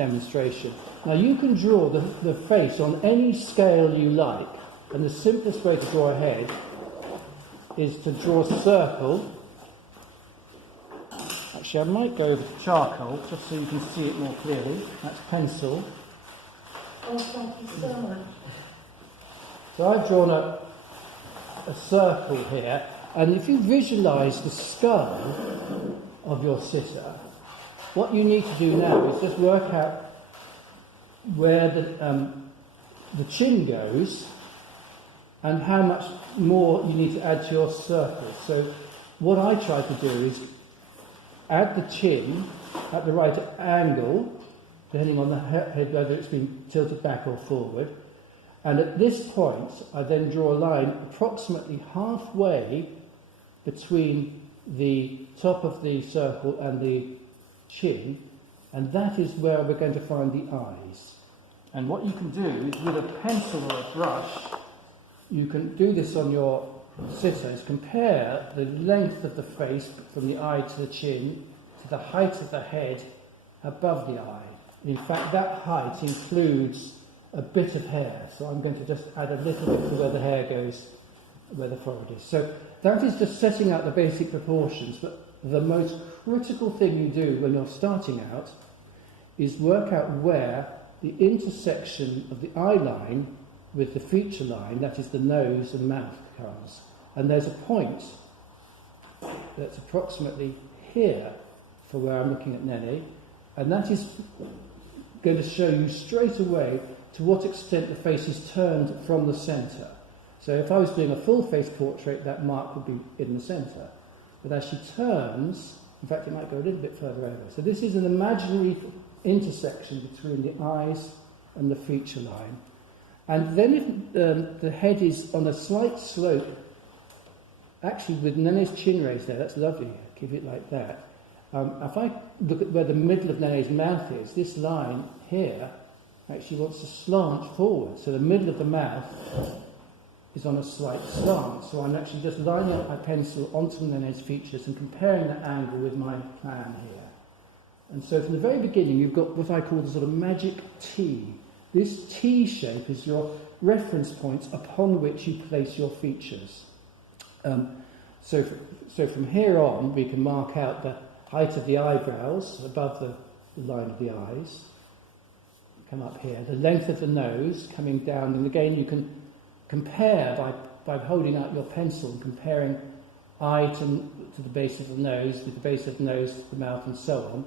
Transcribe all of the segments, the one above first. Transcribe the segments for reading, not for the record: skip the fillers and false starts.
demonstration. Now you can draw the face on any scale you like, and the simplest way to draw a head is to draw a circle. Actually, I might go over to charcoal just so you can see it more clearly. That's pencil. Oh, thank you so much. So I've drawn a circle here, and if you visualise the skull of your sitter, what you need to do now is just work out where the chin goes and how much more you need to add to your circle. So what I try to do is add the chin at the right angle, depending on the head, whether it's been tilted back or forward. And at this point, I then draw a line approximately halfway between the top of the circle and the chin, and that is where we're going to find the eyes. And what you can do is, with a pencil or a brush, you can do this on your sitters, compare the length of the face from the eye to the chin to the height of the head above the eye. In fact, that height includes a bit of hair, so I'm going to just add a little bit to where the hair goes, where the forehead is. So that is just setting out the basic proportions, but the most critical thing you do when you're starting out is work out where the intersection of the eye line with the feature line, that is the nose and mouth, comes. And there's a point that's approximately here for where I'm looking at Nene, and that is going to show you straight away to what extent the face is turned from the centre. So if I was doing a full face portrait, that mark would be in the centre. But as she turns, in fact it might go a little bit further over. So this is an imaginary intersection between the eyes and the feature line. And then if the head is on a slight slope, actually with Nene's chin raised there, that's lovely, keep it like that. If I look at where the middle of Nene's mouth is, this line here actually wants to slant forward. So the middle of the mouth is on a slight slant. So I'm actually just lining up my pencil onto Nene's features and comparing that angle with my plan here. And so from the very beginning, you've got what I call the sort of magic T. This T shape is your reference point upon which you place your features. So from here on, we can mark out the height of the eyebrows above the line of the eyes. Come up here. The length of the nose coming down, and again you can compare by holding out your pencil and comparing eye to the base of the nose, with the base of the nose to the mouth, and so on.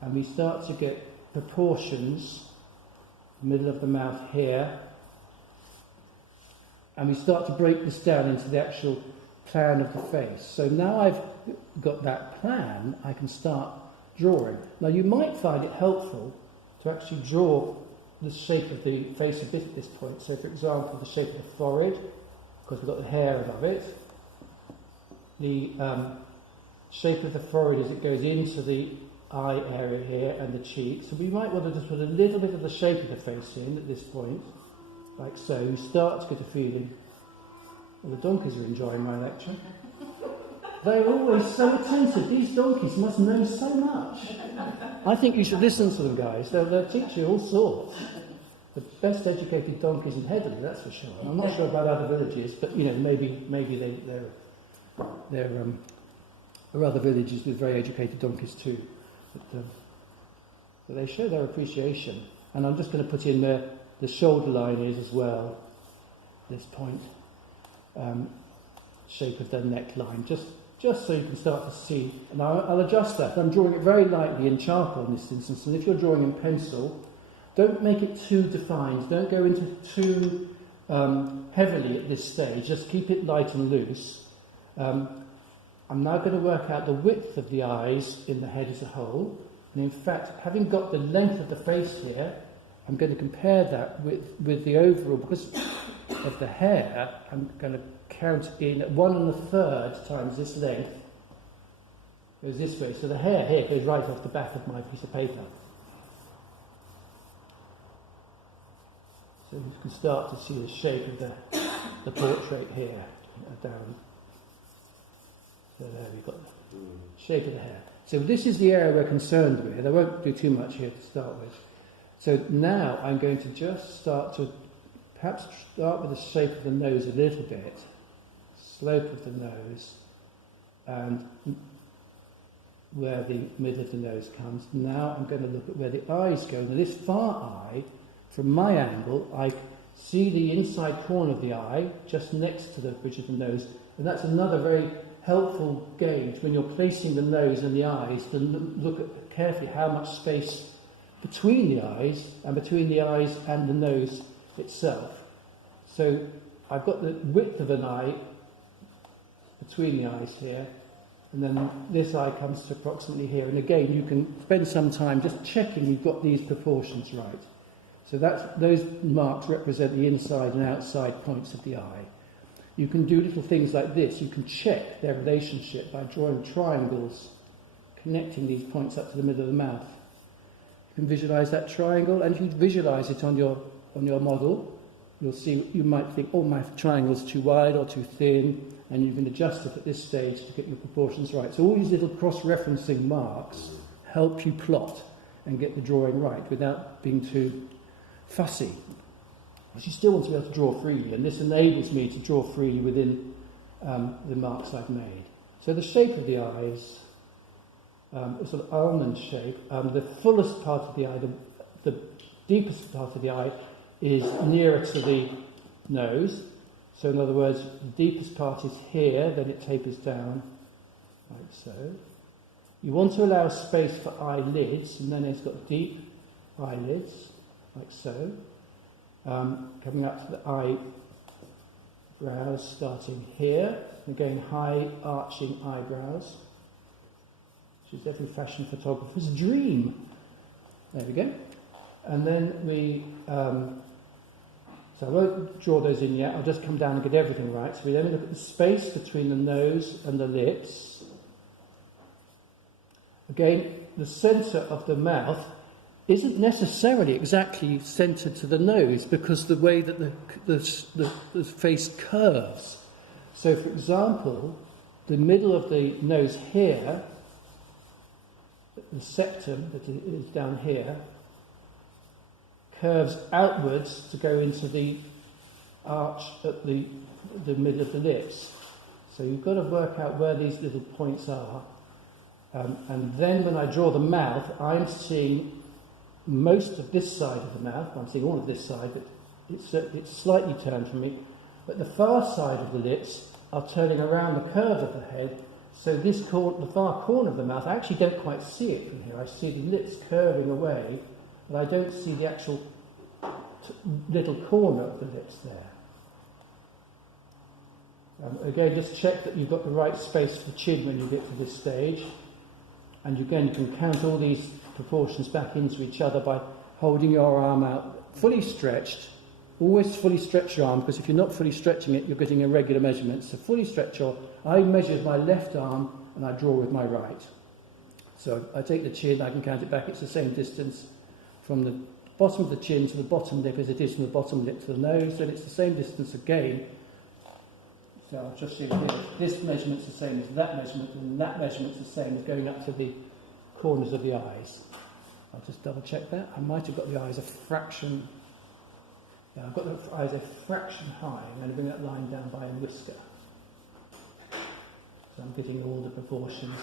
And we start to get proportions, middle of the mouth here, and we start to break this down into the actual plan of the face. So now I've got that plan, I can start drawing. Now you might find it helpful to actually draw the shape of the face a bit at this point. So for example, the shape of the forehead, because we've got the hair above it. The shape of the forehead as it goes into the eye area here and the cheek. So we might want to just put a little bit of the shape of the face in at this point, like so. You start to get a feeling. Well, the donkeys are enjoying my lecture. They're always so attentive. These donkeys must know so much. I think you should listen to them, guys. They'll teach you all sorts. The best educated donkeys in Headley, that's for sure. I'm not sure about other villages, but maybe there are other villages with very educated donkeys too. But they show their appreciation. And I'm just going to put in where the shoulder line is as well. This point, shape of the neckline, just so you can start to see. And I'll adjust that. I'm drawing it very lightly in charcoal in this instance, and if you're drawing in pencil, don't make it too defined. Don't go into too heavily at this stage. Just keep it light and loose. I'm now going to work out the width of the eyes in the head as a whole. And in fact, having got the length of the face here, I'm going to compare that with the overall, because of the hair, I'm going to count in 1 1/3 times this length goes this way. So the hair here goes right off the back of my piece of paper. So you can start to see the shape of the portrait here down. So there we've got the shape of the hair. So this is the area we're concerned with. I won't do too much here to start with. So now I'm going to just start with the shape of the nose a little bit, slope of the nose, and where the middle of the nose comes. Now I'm going to look at where the eyes go. Now this far eye, from my angle, I see the inside corner of the eye just next to the bridge of the nose, and that's another very helpful gauge when you're placing the nose and the eyes to look at carefully how much space between the eyes and the nose itself. So I've got the width of an eye between the eyes here, and then this eye comes to approximately here. And again, you can spend some time just checking you've got these proportions right. So those marks represent the inside and outside points of the eye. You can do little things like this. You can check their relationship by drawing triangles, connecting these points up to the middle of the mouth. You can visualise that triangle, and if you visualise it on your model, you'll see, you might think, oh, my triangle's too wide or too thin, and you can adjust it at this stage to get your proportions right. So all these little cross-referencing marks help you plot and get the drawing right without being too fussy. But you still want to be able to draw freely, and this enables me to draw freely within the marks I've made. So the shape of the eye is a sort of almond shape. The fullest part of the eye, the deepest part of the eye, is nearer to the nose. So in other words, the deepest part is here, then it tapers down, like so. You want to allow space for eyelids, and then it's got deep eyelids, like so. Coming up to the eyebrows, starting here. Again, high arching eyebrows, which is every fashion photographer's dream. There we go. And then so I won't draw those in yet, I'll just come down and get everything right. So we then look at the space between the nose and the lips. Again, the centre of the mouth isn't necessarily exactly centred to the nose, because the way that the face curves. So for example, the middle of the nose here, the septum that is down here, curves outwards to go into the arch at the middle of the lips. So you've got to work out where these little points are. And then when I draw the mouth, I'm seeing most of this side of the mouth. I'm seeing all of this side, but it's slightly turned from me. But the far side of the lips are turning around the curve of the head. So the far corner of the mouth, I actually don't quite see it from here. I see the lips curving away, but I don't see the actual little corner of the lips there. Again, just check that you've got the right space for the chin when you get to this stage. And again, you can count all these proportions back into each other by holding your arm out fully stretched. Always fully stretch your arm, because if you're not fully stretching it, you're getting irregular measurements. So fully stretch I measure with my left arm and I draw with my right. So I take the chin, I can count it back, it's the same distance from the bottom of the chin to the bottom lip as it is from the bottom lip to the nose, and it's the same distance again. So I'll just show you here, this measurement's the same as that measurement, and that measurement's the same as going up to the corners of the eyes. I'll just double check that. I might have got the eyes a fraction. Yeah, I've got the eyes a fraction high. I'm going to bring that line down by a whisker. So I'm getting all the proportions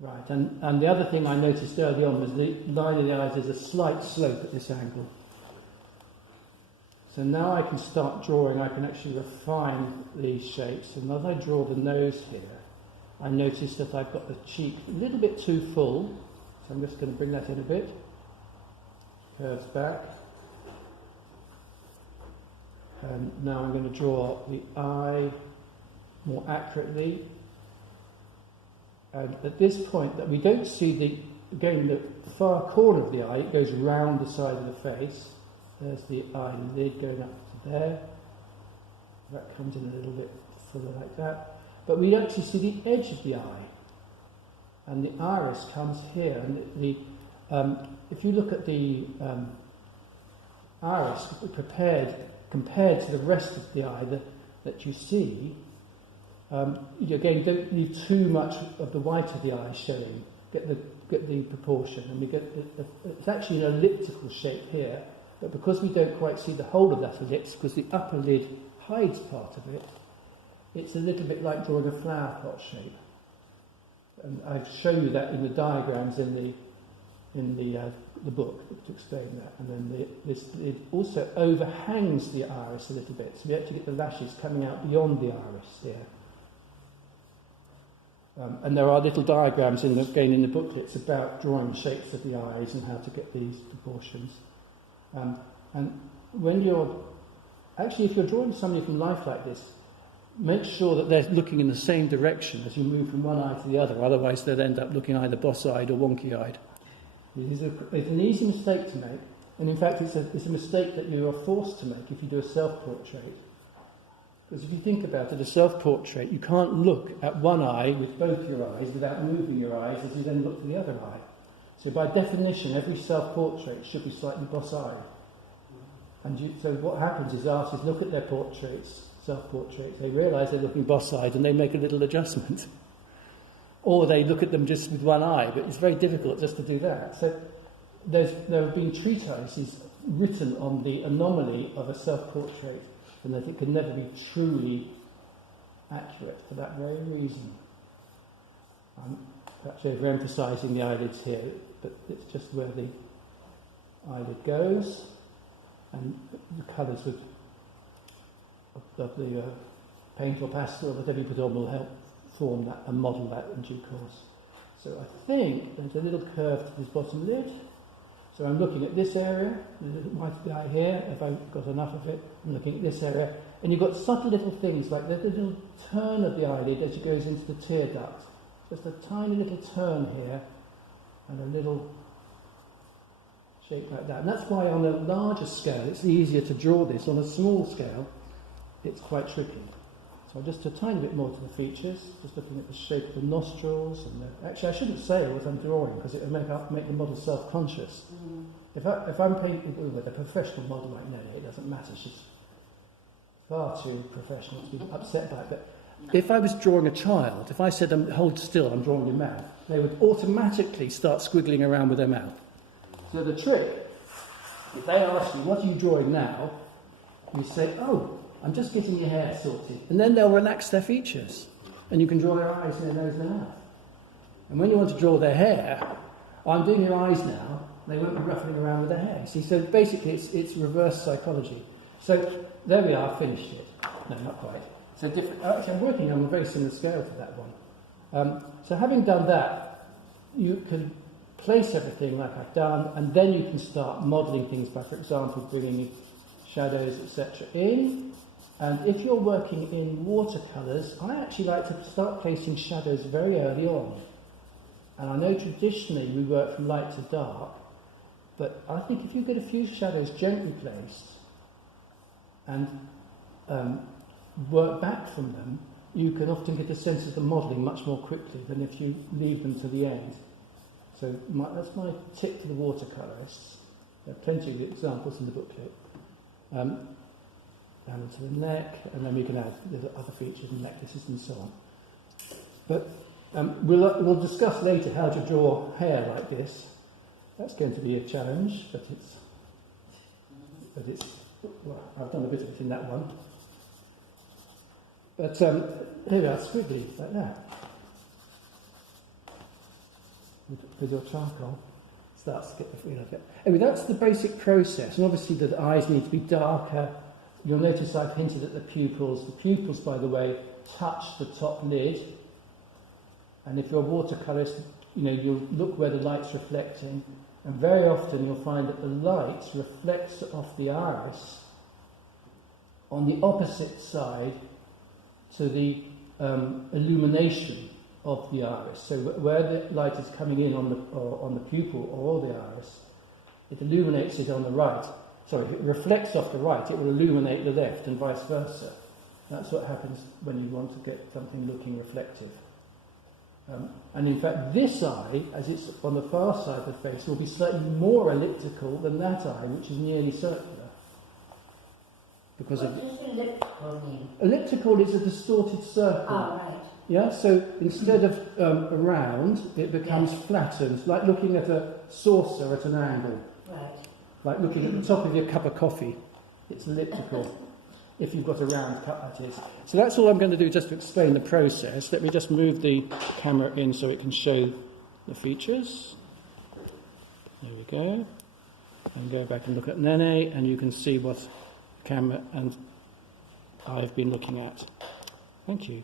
right. And the other thing I noticed early on was the line of the eyes is a slight slope at this angle. So now I can start drawing, I can actually refine these shapes. And as I draw the nose here, I notice that I've got the cheek a little bit too full. So I'm just going to bring that in a bit. Curves back. And now I'm going to draw the eye more accurately. And at this point, that we don't see the far corner of the eye, it goes round the side of the face. There's the eyelid going up to there. That comes in a little bit fuller like that. But we actually see the edge of the eye. And the iris comes here. And if you look at the iris compared to the rest of the eye that you see, you again don't leave too much of the white of the eye showing, get the proportion, and we get it's actually an elliptical shape here, but because we don't quite see the whole of that ellipse, because the upper lid hides part of it, it's a little bit like drawing a flower pot shape. And I show you that in the diagrams in the book to explain that. And then it also overhangs the iris a little bit, so we actually get the lashes coming out beyond the iris here. And there are little diagrams in the booklets about drawing the shapes of the eyes and how to get these proportions. And when if you're drawing somebody from life like this, make sure that they're looking in the same direction as you move from one eye to the other, otherwise they'll end up looking either boss-eyed or wonky-eyed. It's an easy mistake to make, and in fact it's a mistake that you are forced to make if you do a self-portrait. Because if you think about it, a self-portrait, you can't look at one eye with both your eyes without moving your eyes as you then look to the other eye. So by definition, every self-portrait should be slightly boss-eyed. And so what happens is artists look at their portraits, self-portraits, they realise they're looking boss-eyed and they make a little adjustment. Or they look at them just with one eye, but it's very difficult just to do that. So there have been treatises written on the anomaly of a self-portrait, and that it can never be truly accurate for that very reason. I'm perhaps overemphasising the eyelids here, but it's just where the eyelid goes, and the colours of the paint or pastel or whatever you put on will help form that and model that in due course. So I think there's a little curve to this bottom lid. So I'm looking at this area, the little white guy here, if I've got enough of it. I'm looking at this area. And you've got subtle little things like the little turn of the eyelid as it goes into the tear duct. Just a tiny little turn here and a little shape like that. And that's why on a larger scale it's easier to draw this. On a small scale it's quite tricky. So just a tiny bit more to the features, just looking at the shape of the nostrils. And actually, I shouldn't say what I'm drawing because it will make the model self-conscious. Mm. If I'm painting with a professional model like Nene, it doesn't matter. She's far too professional to be upset by it. But if I was drawing a child, if I said, hold still, I'm drawing your mouth, they would automatically start squiggling around with their mouth. So the trick, if they ask you, what are you drawing now? You say, oh, I'm just getting your hair sorted. And then they'll relax their features. And you can draw their eyes and their nose and their mouth. And when you want to draw their hair, I'm doing your eyes now, they won't be ruffling around with their hair. See, so basically it's reverse psychology. So there we are, finished it. No, not quite. So actually I'm working on a very similar scale to that one. So having done that, you can place everything like I've done, and then you can start modelling things by, for example, bringing shadows, etc. in. And if you're working in watercolours, I actually like to start placing shadows very early on. And I know traditionally we work from light to dark, but I think if you get a few shadows gently placed and work back from them, you can often get a sense of the modelling much more quickly than if you leave them to the end. So that's my tip to the watercolourists. There are plenty of examples in the booklet. Down to the neck, and then we can add other features and necklaces and so on. But we'll discuss later how to draw hair like this. That's going to be a challenge, but well, I've done a bit of it in that one. But here we are, squiggly, like that. With your charcoal, starts to get the feel of it. Anyway, that's the basic process, and obviously the eyes need to be darker. You'll notice I've hinted at the pupils. The pupils, by the way, touch the top lid. And if you're a watercolourist, you'll look where the light's reflecting. And very often you'll find that the light reflects off the iris on the opposite side to the illumination of the iris. So where the light is coming in on the pupil or the iris, it illuminates it on the right. Sorry, if it reflects off the right, it will illuminate the left, and vice versa. That's what happens when you want to get something looking reflective. And in fact, this eye, as it's on the far side of the face, will be slightly more elliptical than that eye, which is nearly circular. Because what does elliptical mean? Elliptical is a distorted circle. Ah, right. Yeah, so instead of around, it becomes flattened, like looking at a saucer at an angle. Right. Like looking at the top of your cup of coffee. It's elliptical. If you've got a round cup, that is. So that's all I'm going to do just to explain the process. Let me just move the camera in so it can show the features. There we go. And go back and look at Nene, and you can see what the camera and I've been looking at. Thank you.